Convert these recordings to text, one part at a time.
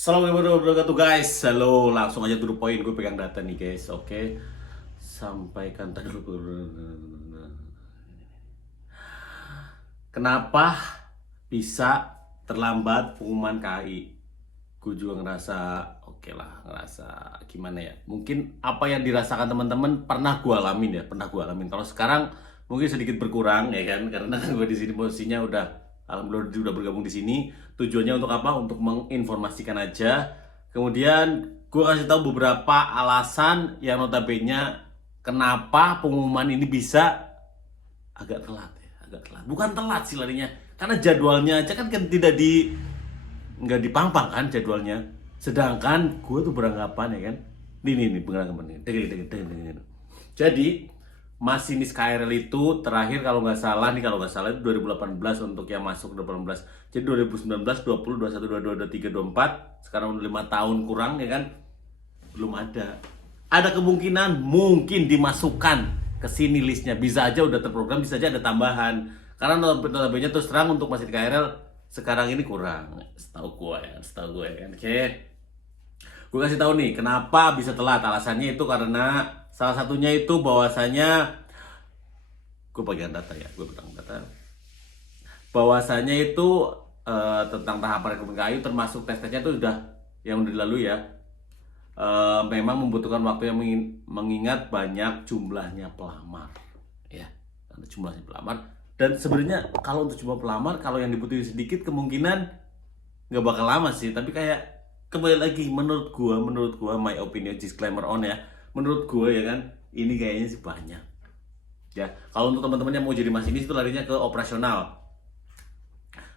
Assalamualaikum warahmatullahi wabarakatuh guys. Halo, langsung aja to the point. Gue pegang data nih guys. Oke, sampaikan tadi dulu. Kenapa bisa terlambat pengumuman KAI? Gue juga ngerasa oke lah, ngerasa gimana ya? Mungkin apa yang dirasakan teman-teman pernah gue alamin ya, pernah gue alamin. Kalau sekarang mungkin sedikit berkurang ya kan, karena kan gue di sini posisinya udah alhamdulillah udah bergabung di sini. Tujuannya untuk apa? Untuk menginformasikan aja. Kemudian gue kasih tahu beberapa alasan yang notabene kenapa pengumuman ini bisa agak telat ya, agak telat. Bukan telat sih larinya, karena jadwalnya aja kan tidak nggak dipang-pang kan jadwalnya. Sedangkan gue tuh beranggapan ya kan, nih beranggapan nih. Jadi masinis KRL itu terakhir kalau nggak salah nih, kalau nggak salah itu 2018 untuk yang masuk 2018. Jadi 2019, 20, 21, 22, 23, 24, sekarang udah 5 tahun kurang ya kan, belum ada. Ada kemungkinan mungkin dimasukkan ke sini listnya, bisa aja udah terprogram, bisa aja ada tambahan. Karena notabene terus terang untuk masih di KRL sekarang ini kurang, setahu gue ya kan. Oke, gue kasih tahu nih kenapa bisa telat. Alasannya itu karena salah satunya itu bahwasanya gue pegang data ya, gue pegang data bahwasanya itu tentang tahapan rekrutmen KAI termasuk tes-tesnya itu udah yang udah dilalui ya. Memang membutuhkan waktu yang mengingat banyak jumlahnya pelamar ya, jumlahnya pelamar. Dan sebenarnya kalau untuk jumlah pelamar, kalau yang dibutuhin sedikit kemungkinan nggak bakal lama sih. Tapi kayak kembali lagi menurut gua my opinion, disclaimer on ya, menurut gua ya kan, ini kayaknya sih banyak ya. Kalau untuk teman-teman yang mau jadi masinis itu larinya ke operasional.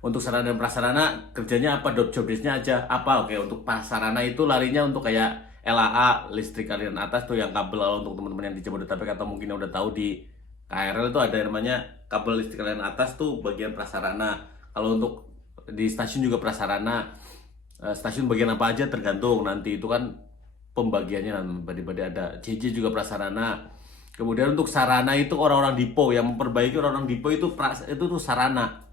Untuk sarana dan prasarana kerjanya apa, job desknya aja apa. Oke, untuk prasarana itu larinya untuk kayak LAA, listrik aliran atas tuh yang kabel. Untuk teman-teman yang di Jabodetabek atau mungkin yang udah tahu di KRL itu ada yang namanya kabel listrik aliran atas tuh bagian prasarana. Kalau untuk di stasiun juga prasarana. Stasiun bagian apa aja tergantung nanti itu kan pembagiannya, badi-badi ada JJ juga prasarana. Kemudian untuk sarana itu orang-orang dipo yang memperbaiki, orang-orang dipo itu itu tuh sarana.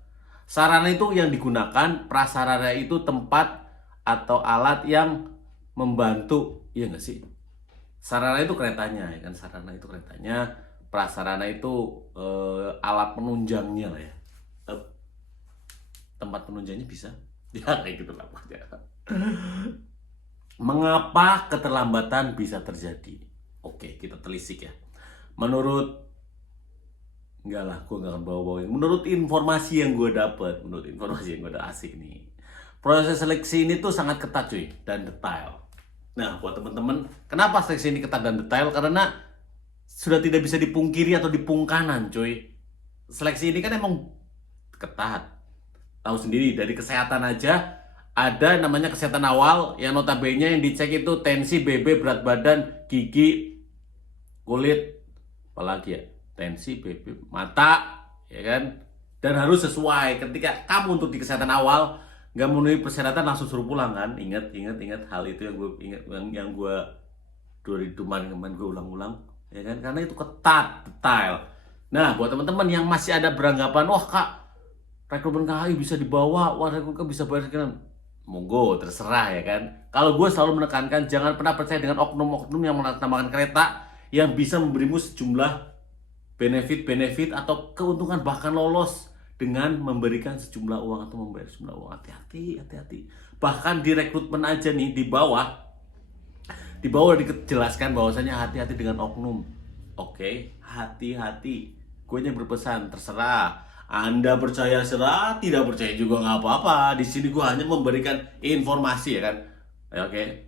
Sarana itu yang digunakan, prasarana itu tempat atau alat yang membantu, iya nggak sih? Sarana itu keretanya ya kan, sarana itu keretanya, prasarana itu alat penunjangnya lah ya. Tempat penunjangnya bisa, ya kayak gitu lah pokoknya. Mengapa keterlambatan bisa terjadi? Oke, kita telisik ya. Enggak lah, gue gak akan bawa-bawain. Menurut informasi yang gue dapet, asik nih. Proses seleksi ini tuh sangat ketat cuy, dan detail. Nah, buat temen-temen, kenapa seleksi ini ketat dan detail? Karena sudah tidak bisa dipungkiri atau dipungkanan cuy. Seleksi ini kan emang ketat. Tahu sendiri, dari kesehatan aja, ada namanya kesehatan awal, yang notabene yang dicek itu tensi, BB, berat badan, gigi, kulit, apalagi ya, tensi, BB, mata, ya kan. Dan harus sesuai. Ketika kamu untuk di kesehatan awal nggak memenuhi persyaratan, langsung suruh pulang kan. Ingat hal itu yang gue ingat, yang gue dari kemarin gue ulang-ulang ya kan, karena itu ketat, detail. Nah, buat teman-teman yang masih ada beranggapan, wah kak, rekrutmen KAI bisa dibawa, wah rekrutmen bisa bayar sekian, monggo terserah ya kan. Kalau gue selalu menekankan jangan pernah percaya dengan oknum-oknum yang menamakan kereta yang bisa memberimu sejumlah benefit atau keuntungan, bahkan lolos dengan memberikan sejumlah uang atau membayar sejumlah uang. Hati-hati. Bahkan di rekrutmen aja nih, di bawah dijelaskan bahwasanya hati-hati dengan oknum. Oke, hati-hati. Gue hanya berpesan, terserah Anda percaya serah, tidak percaya juga nggak apa-apa. Di sini gue hanya memberikan informasi ya kan. Oke.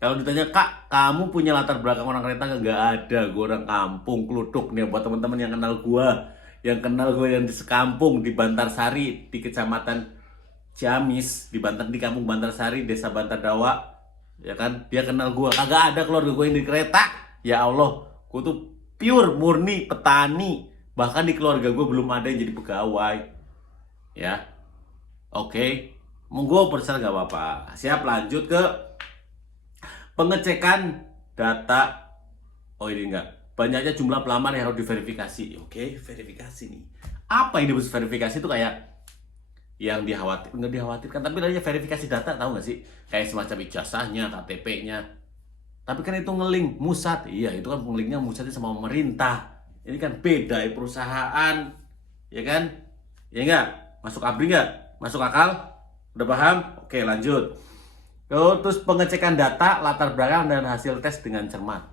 Kalau ditanya, kak, kamu punya latar belakang orang kereta nggak? Nggak ada, gue orang kampung Kluthuk nih. Buat teman-teman yang kenal gue, yang di sekampung di Bantarsari, di kecamatan Ciamis, di kampung Bantarsari, desa Bantardawa, ya kan? Dia kenal gue. Kagak ada keluarga gue yang di kereta. Ya Allah, gue tuh pure murni petani. Bahkan di keluarga gue belum ada yang jadi pegawai. Ya, oke. Monggo persen nggak apa-apa. Siap, lanjut ke pengecekan data. Oh ini enggak, banyaknya jumlah pelamar yang harus diverifikasi. Oke, verifikasi nih. Apa ini maksud verifikasi? Itu kayak yang nggak dikhawatirkan, tapi namanya verifikasi data, tahu nggak sih? Kayak semacam ijazahnya, KTP-nya. Tapi kan itu ngeling Musat. Iya, itu kan ngelingnya Musatnya sama pemerintah. Ini kan beda ya, perusahaan, ya kan? Ya enggak? Masuk abri nggak? Masuk akal? Udah paham? Oke, lanjut. Terus pengecekan data, latar belakang, dan hasil tes dengan cermat.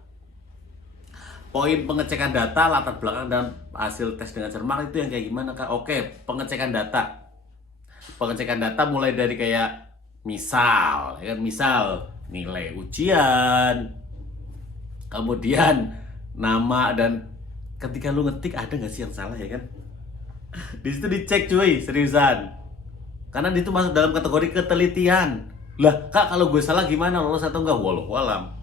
Poin pengecekan data, latar belakang, dan hasil tes dengan cermat itu yang kayak gimana, Kak? Oke, pengecekan data. Pengecekan data mulai dari kayak misal, ya kan? Misal nilai ujian, kemudian nama, dan ketika lu ngetik ada nggak sih yang salah, ya kan? Di situ dicek cuy, seriusan. Karena itu masuk dalam kategori ketelitian. Lah, Kak, kalau gue salah gimana, lolos atau enggak? Walau alam.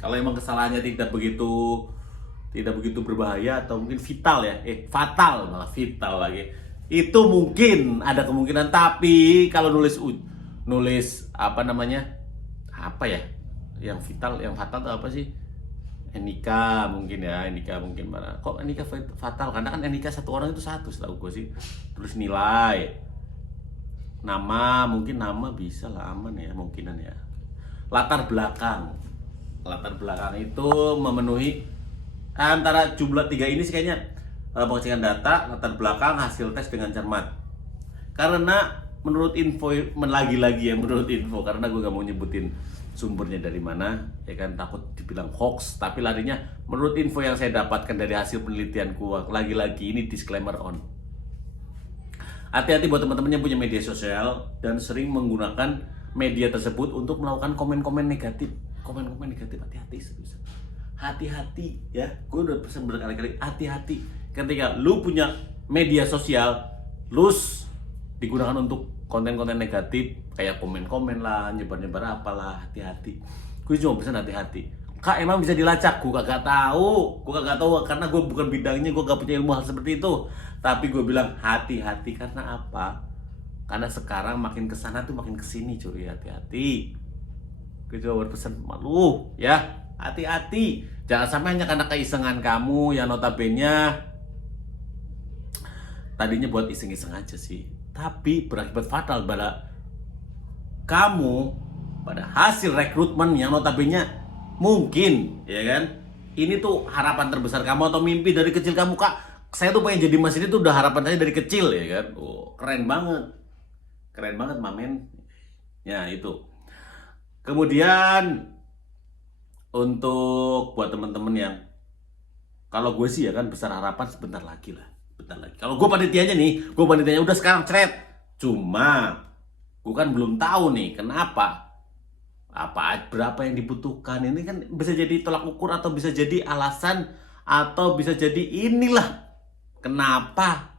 Kalau emang kesalahannya tidak begitu berbahaya atau mungkin vital ya, fatal, malah vital lagi, itu mungkin ada kemungkinan. Tapi kalau nulis apa namanya, apa ya, yang vital, yang fatal itu apa sih? Enika mungkin ya, Enika mungkin mana? Kok Enika fatal? Karena kan Enika satu orang itu satu, setahu gue sih. Terus nilai, nama, mungkin nama bisa lah, aman ya, mungkinan ya. Latar belakang itu memenuhi antara jumlah 3 ini sih kayaknya. Pengecekan data, latar belakang, hasil tes dengan cermat. Karena menurut info, lagi-lagi ya menurut info, karena gue gak mau nyebutin sumbernya dari mana, ya kan, takut dibilang hoax. Tapi larinya menurut info yang saya dapatkan dari hasil penelitianku. Lagi-lagi ini disclaimer on. Hati-hati buat teman-teman yang punya media sosial dan sering menggunakan media tersebut untuk melakukan komen-komen negatif. Komen-komen negatif, hati-hati, serius. Hati-hati ya, gue udah pesan berkali-kali, hati-hati ketika lu punya media sosial, lu digunakan untuk konten-konten negatif kayak komen-komen lah, nyebar-nyebar apalah, hati-hati. Gue cuma pesan hati-hati. Kak, emang bisa dilacak? Gue kagak tahu karena gue bukan bidangnya, gue gak punya ilmu hal seperti itu. Tapi gue bilang hati-hati, karena apa? Karena sekarang makin kesana tuh makin kesini cuy, hati-hati. Gue coba berpesan malu ya, hati-hati. Jangan sampai hanya karena keisengan kamu yang notabene tadinya buat iseng-iseng aja sih, tapi berakibat fatal pada kamu, pada hasil rekrutmen yang notabene mungkin, ya kan? Ini tuh harapan terbesar kamu atau mimpi dari kecil kamu, Kak. Saya tuh pengen jadi mas, ini tuh udah harapan saya dari kecil, ya kan? Oh, keren banget, mamen. Ya itu. Kemudian untuk buat teman-teman yang, kalau gue sih ya kan, besar harapan sebentar lagi lah, bentar lagi. Kalau gue panitianya udah sekarang cret. Cuma gue kan belum tahu nih kenapa, berapa yang dibutuhkan. Ini kan bisa jadi tolak ukur atau bisa jadi alasan atau bisa jadi inilah kenapa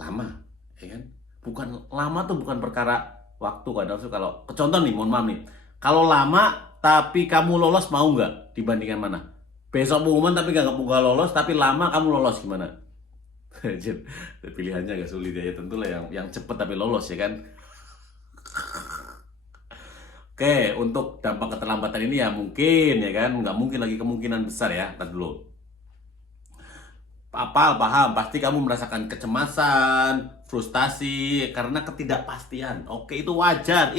lama, ya kan? Bukan lama tuh bukan perkara waktu kan. Kalau contoh nih, mohon maaf nih, kalau lama tapi kamu lolos, mau nggak? Dibandingkan mana? Besok pengumuman tapi nggak lolos, tapi lama kamu lolos, gimana? Pilihannya agak sulit ya, tentulah yang cepet tapi lolos, ya kan? Oke, untuk dampak keterlambatan ini ya mungkin, ya kan, nggak mungkin lagi, kemungkinan besar ya. Ntar dulu. Paham, pasti kamu merasakan kecemasan, frustasi karena ketidakpastian. Oke, itu wajar.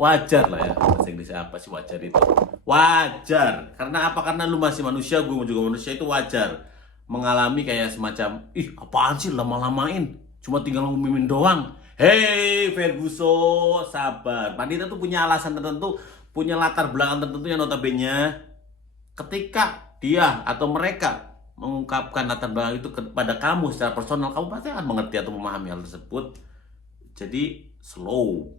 Wajar lah ya. Bahasa Inggrisnya apa sih wajar itu? Wajar. Karena apa? Karena lu masih manusia, gue juga manusia, itu wajar. Mengalami kayak semacam, apaan sih lama-lamain? Cuma tinggal ngumumin doang. Hei Ferguson, sabar. Pandita tuh punya alasan tertentu, punya latar belakang tertentu yang notabene ketika dia atau mereka mengungkapkan latar belakang itu kepada kamu secara personal, kamu pasti akan mengerti atau memahami hal tersebut. Jadi slow.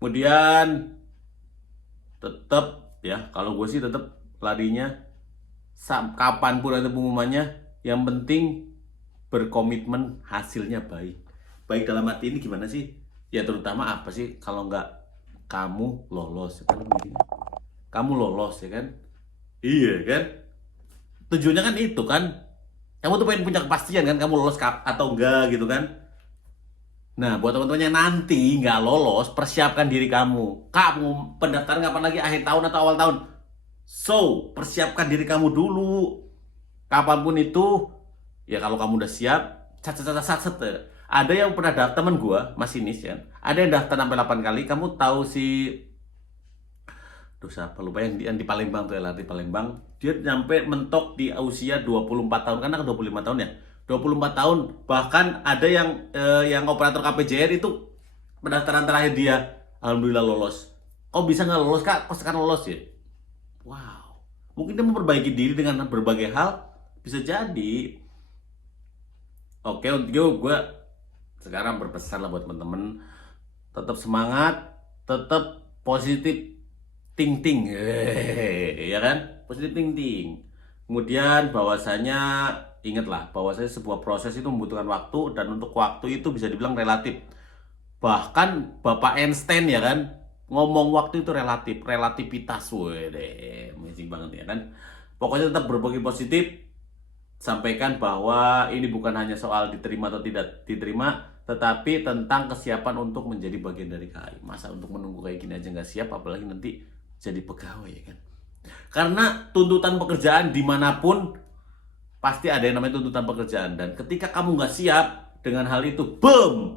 Kemudian tetap ya, kalau gue sih tetap larinya kapanpun ada pengumumannya, yang penting berkomitmen hasilnya baik. Baik dalam arti ini gimana sih? Ya terutama apa sih kalau nggak kamu lolos, kan begini. Kamu lolos, ya kan? Iya kan? Tujuannya kan itu kan. Kamu tuh pengen punya kepastian kan, kamu lolos atau enggak gitu kan. Nah, buat teman-teman yang nanti nggak lolos, persiapkan diri kamu. Kak, mau pendaftaran kapan lagi? Akhir tahun atau awal tahun? So, persiapkan diri kamu dulu. Kapanpun itu, Ya kalau kamu udah siap, cat. Ada yang pernah daftar, temen gua, masinis ya. Ada yang daftar sampai 8 kali. Kamu tahu si siapa lupa yang di Palembang tuh, LRT Palembang. Dia nyampe mentok di usia 24 tahun, karena kan 25 tahun ya. 24 tahun, bahkan ada yang operator KPJR itu pendaftaran terakhir dia, alhamdulillah lolos. Kok bisa nggak lolos, Kak? Kok sekarang lolos ya? Wow. Mungkin dia memperbaiki diri dengan berbagai hal, bisa jadi. Oke, untuk gue sekarang berpesan lah buat temen-temen, tetap semangat, tetap positif thinking, ya kan? Positif thinking. Kemudian bahwasanya ingatlah bahwasanya sebuah proses itu membutuhkan waktu, dan untuk waktu itu bisa dibilang relatif. Bahkan Bapak Einstein ya kan ngomong waktu itu relatif, relativitas, wede, amazing banget ya kan. Pokoknya tetap berbagi positif, sampaikan bahwa ini bukan hanya soal diterima atau tidak diterima, tetapi tentang kesiapan untuk menjadi bagian dari KAI. Masa untuk menunggu kayak gini aja nggak siap, apalagi nanti jadi pegawai ya kan. Karena tuntutan pekerjaan dimanapun pasti ada yang namanya tuntutan pekerjaan, dan ketika kamu nggak siap dengan hal itu, boom,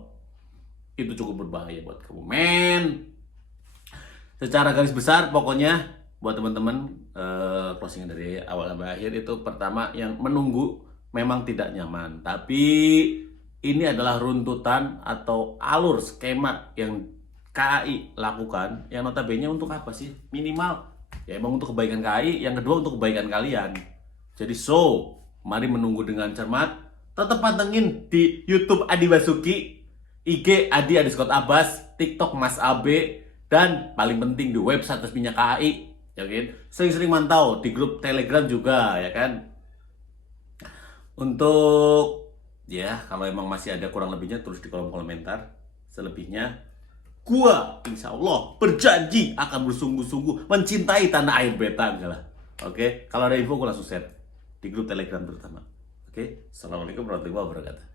itu cukup berbahaya buat kamu, men. Secara garis besar pokoknya buat teman-teman, closing dari awal sampai akhir itu, pertama, yang menunggu memang tidak nyaman, tapi ini adalah runtutan atau alur skema yang KAI lakukan, yang notabene untuk apa sih? Minimal ya emang untuk kebaikan KAI, yang kedua untuk kebaikan kalian. Jadi mari menunggu dengan cermat. Tetap pantengin di YouTube Adi Basuki, IG Adi_Abbas, TikTok Mas Abe, dan paling penting di website resminya KAI, ya kan? Sering-sering mantau di grup Telegram juga, ya kan? Untuk ya kalau emang masih ada kurang lebihnya tulis di kolom komentar. Selebihnya gua insya Allah berjanji akan bersungguh-sungguh mencintai tanah air beta, enggak lah. Oke, kalau ada info gua langsung share di grup Telegram terutama. Oke, assalamualaikum warahmatullahi wabarakatuh.